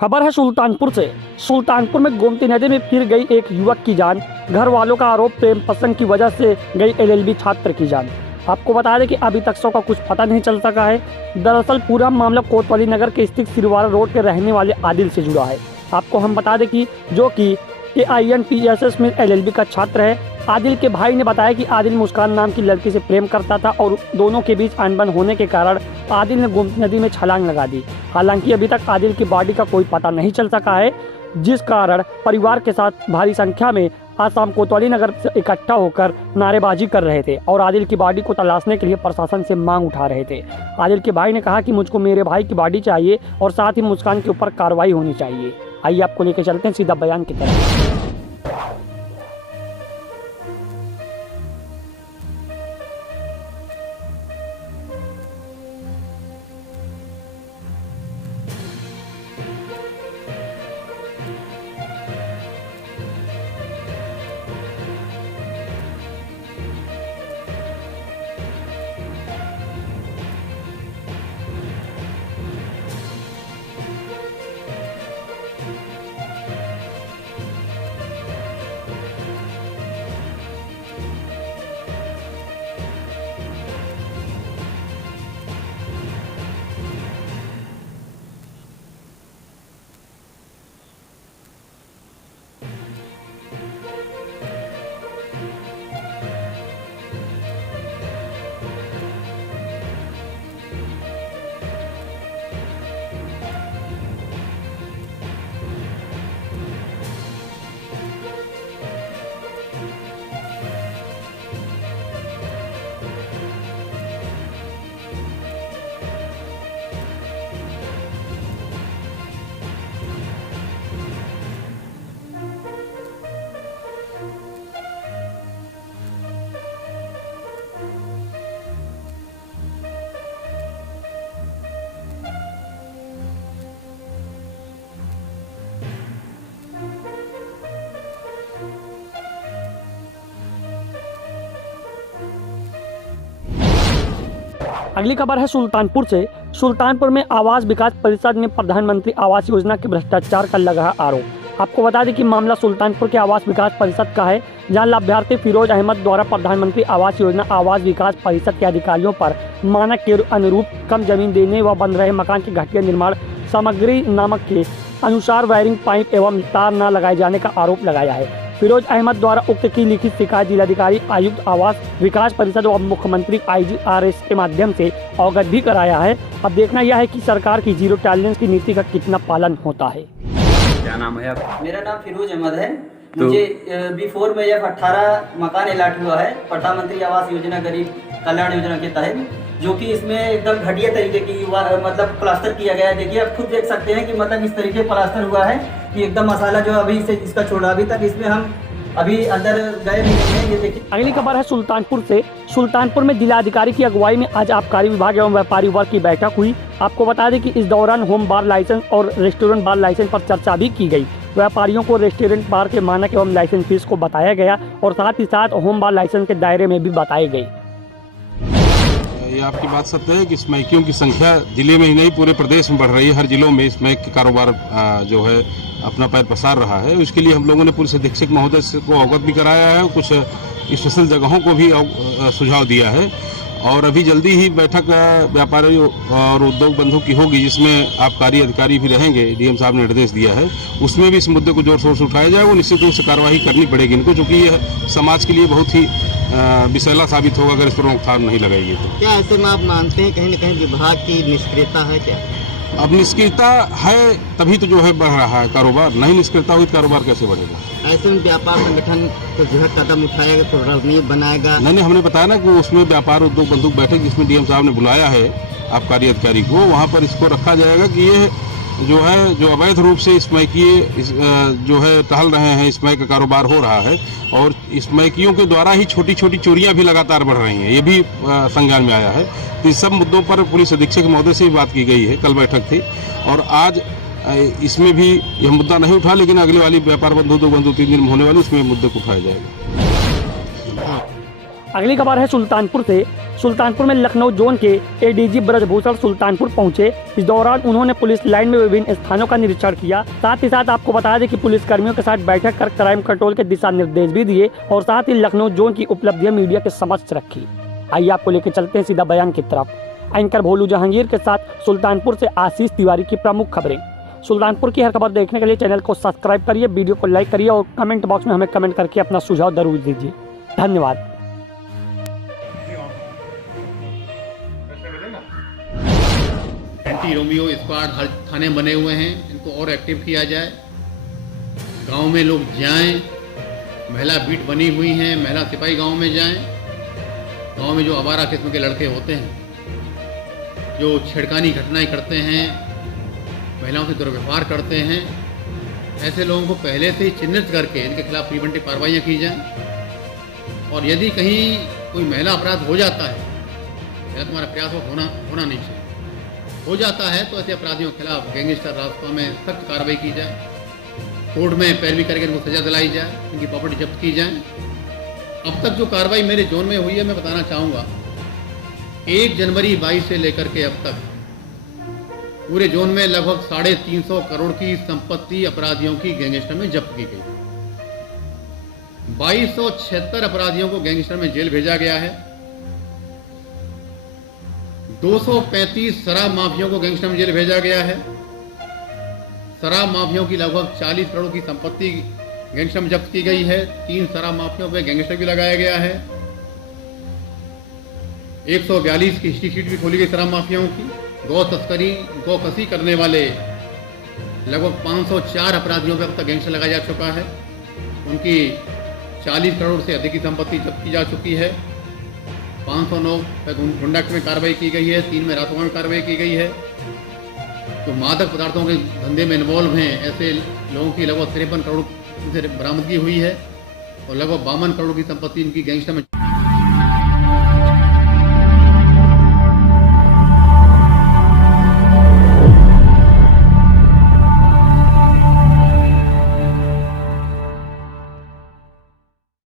खबर है सुल्तानपुर से। सुल्तानपुर में गोमती नदी में फिर गई एक युवक की जान। घर वालों का आरोप, प्रेम प्रसंग की वजह से गई एलएलबी छात्र की जान। आपको बता दें कि अभी तक का कुछ पता नहीं चल सका है। दरअसल पूरा मामला कोतवाली नगर के स्थित सिरवारा रोड के रहने वाले आदिल से जुड़ा है। आपको हम बता दें कि जो कि INPSS में एलएलबी का छात्र है। आदिल के भाई ने बताया कि आदिल मुस्कान नाम की लड़की से प्रेम करता था और दोनों के बीच अनबन होने के कारण आदिल ने गोमती नदी में छलांग लगा दी। हालांकि अभी तक आदिल की बॉडी का कोई पता नहीं चल सका है, जिस कारण परिवार के साथ भारी संख्या में आज शाम कोतवाली नगर से इकट्ठा होकर नारेबाजी कर रहे थे और आदिल की बॉडी को तलाशने के लिए प्रशासन से मांग उठा रहे थे। आदिल के भाई ने कहा कि मुझको मेरे भाई की बॉडी चाहिए और साथ ही मुस्कान के ऊपर कार्रवाई होनी चाहिए। आइए आपको लेकर चलते हैं सीधा बयान की तरफ। अगली खबर है सुल्तानपुर से। सुल्तानपुर में आवास विकास परिषद में प्रधानमंत्री आवास योजना के भ्रष्टाचार का लगा है आरोप। आपको बता दें कि मामला सुल्तानपुर के आवास विकास परिषद का है, जहां लाभार्थी फिरोज अहमद द्वारा प्रधानमंत्री आवास योजना आवास विकास परिषद के अधिकारियों पर मानक के अनुरूप कम जमीन देने व बन रहे मकान की घटिया निर्माण सामग्री नामक के अनुसार वायरिंग पाइप एवं तार न लगाए जाने का आरोप लगाया है। फिरोज अहमद द्वारा उक्त की लिखित शिकायत जिलाधिकारी, आयुक्त आवास विकास परिषद व मुख्यमंत्री IGRS के माध्यम से अवगत भी कराया है। अब देखना यह है कि सरकार की जीरो टॉलरेंस की नीति का कितना पालन होता है। क्या नाम है आपका? मेरा नाम फिरोज अहमद है। मुझे B4 में यह 18 मकान अलाट हुआ है प्रधानमंत्री आवास योजना गरीब कल्याण योजना के तहत, जो कि इसमें एकदम घटिया तरीके की मतलब प्लास्टर किया गया है। देखिए आप खुद देख सकते हैं कि मतलब इस तरीके प्लास्टर हुआ है कि एकदम मसाला जो अभी से इसका छोड़ा, अभी तक इसमें हम अभी अंदर गए भी नहीं है। ये देखिए। अगली खबर है सुल्तानपुर से। सुल्तानपुर में जिलाधिकारी की अगुवाई में आज आबकारी विभाग एवं व्यापारी वर्ग की बैठक हुई। आपको बता दें कि इस दौरान होम बार लाइसेंस और रेस्टोरेंट बार लाइसेंस पर चर्चा भी की गई। व्यापारियों को रेस्टोरेंट बार के मानक एवं लाइसेंस फीस को बताया गया और साथ ही साथ होम बार लाइसेंस के दायरे में भी बताए गए। ये आपकी बात सत्य है कि स्मैकियों की संख्या जिले में ही नहीं पूरे प्रदेश में बढ़ रही है। हर जिलों में स्मैक का कारोबार जो है अपना पैर पसार रहा है। उसके लिए हम लोगों ने पुलिस अधीक्षक महोदय को अवगत भी कराया है, कुछ स्पेशल जगहों को भी सुझाव दिया है और अभी जल्दी ही बैठक व्यापारी और उद्योग बंधु की होगी, जिसमें आबकारी अधिकारी भी रहेंगे। DM साहब ने निर्देश दिया है, उसमें भी इस मुद्दे को जोर शोर से उठाया जाए। वो निश्चित रूप से कार्रवाई करनी पड़ेगी इनको, क्योंकि यह समाज के लिए बहुत ही विषैला साबित होगा अगर इस पर रोकथाम नहीं लगाएगी तो। क्या ऐसे में आप मानते हैं कहीं न कहीं विभाग की निष्क्रियता है क्या? अब निष्क्रियता है तभी तो जो है बढ़ रहा है कारोबार, नहीं निष्क्रियता हुई कारोबार कैसे बढ़ेगा? ऐसे में व्यापार संगठन तो जो है कदम उठाएगा, तो रणनीति बनाएगा। नहीं, हमने बताया ना कि उसमें व्यापार उद्योग बंधु बैठक जिसमें DM साहब ने बुलाया है आबकारी अधिकारी को, वहाँ पर इसको रखा जाएगा कि ये जो है जो अवैध रूप से स्मैकिए जो है टहल रहे हैं, स्मैक का कारोबार हो रहा है और स्मैकियों के द्वारा ही छोटी छोटी चोरियां भी लगातार बढ़ रही हैं, ये भी संज्ञान में आया है। तो इस सब मुद्दों पर पुलिस अधीक्षक महोदय से भी बात की गई है, कल बैठक थी और आज इसमें भी यह मुद्दा नहीं उठा, लेकिन अगली वाली व्यापार बंधु 2 बंधु 3 दिन में होने वाली उसमें मुद्दे को उठाया जाएगा। अगली खबर है सुल्तानपुर से। सुल्तानपुर में लखनऊ जोन के एडीजी ब्रजभूषण सुल्तानपुर पहुंचे। इस दौरान उन्होंने पुलिस लाइन में विभिन्न स्थानों का निरीक्षण किया। साथ ही साथ आपको बता दें कि पुलिस कर्मियों के साथ बैठक कर क्राइम कंट्रोल के दिशा निर्देश भी दिए और साथ ही लखनऊ जोन की उपलब्धियां मीडिया के समक्ष रखी। आइए आपको लेकर चलते हैं सीधा बयान की तरफ। एंकर भोलू जहांगीर के साथ सुल्तानपुर से आशीष तिवारी की प्रमुख खबरें। सुल्तानपुर की हर खबर देखने के लिए चैनल को सब्सक्राइब करिए, वीडियो को लाइक करिए और कमेंट बॉक्स में हमें कमेंट करके अपना सुझाव जरूर दीजिए। धन्यवाद। एंटी रोमियो स्क्वाड हर थाने बने हुए हैं, इनको और एक्टिव किया जाए। गांव में लोग जाएं, महिला बीट बनी हुई हैं, महिला सिपाही गांव में जाएं। गांव में जो आवारा किस्म के लड़के होते हैं, जो छेड़खानी घटनाएं करते हैं, महिलाओं से दुर्व्यवहार करते हैं, ऐसे लोगों को पहले से ही चिन्हित करके इनके खिलाफ प्रिवेंटिव कार्रवाइयाँ की जाएं। और यदि कहीं कोई महिला अपराध हो जाता है, या तुम्हारा प्रयास होना नहीं चाहिए, हो जाता है तो ऐसे अपराधियों के खिलाफ गैंगस्टर रास्तों में सख्त कार्रवाई की जाए, कोर्ट में पैरवी करके इनको सजा दिलाई जाए, इनकी प्रॉपर्टी जब्त की जाए। अब तक जो कार्रवाई मेरे जोन में हुई है, मैं बताना चाहूँगा, 1 जनवरी 22 से लेकर के अब तक पूरे जोन में लगभग 350 करोड़ की संपत्ति अपराधियों की गैंगस्टर में जब्त की गई। 2276 अपराधियों को गैंगस्टर में जेल भेजा गया है। 235 शराब माफियों को गैंगस्टर में जेल भेजा गया है। शराब माफियों की लगभग 40 करोड़ की संपत्ति गैंगस्टर में जब्त की गई है। 3 शराब माफियों पे गैंगस्टर भी लगाया गया है। 142 की हिस्ट्री शीट भी खोली गई शराब माफियाओं की। गौ तस्करी, गौ कसी करने वाले लगभग 504 अपराधियों पर अब तक गैंगस्टर लगाया जा चुका है। उनकी 40 करोड़ से अधिक की संपत्ति जब्त की जा चुकी है। 509 पे गुंडा में कार्रवाई की गई है। 3 में रातों में कार्रवाई की गई है। जो मादक पदार्थों के धंधे में इन्वॉल्व हैं, ऐसे लोगों की लगभग 53 करोड़ से बरामदगी हुई है और लगभग 52 करोड़ की संपत्ति इनकी गैंगस्टर में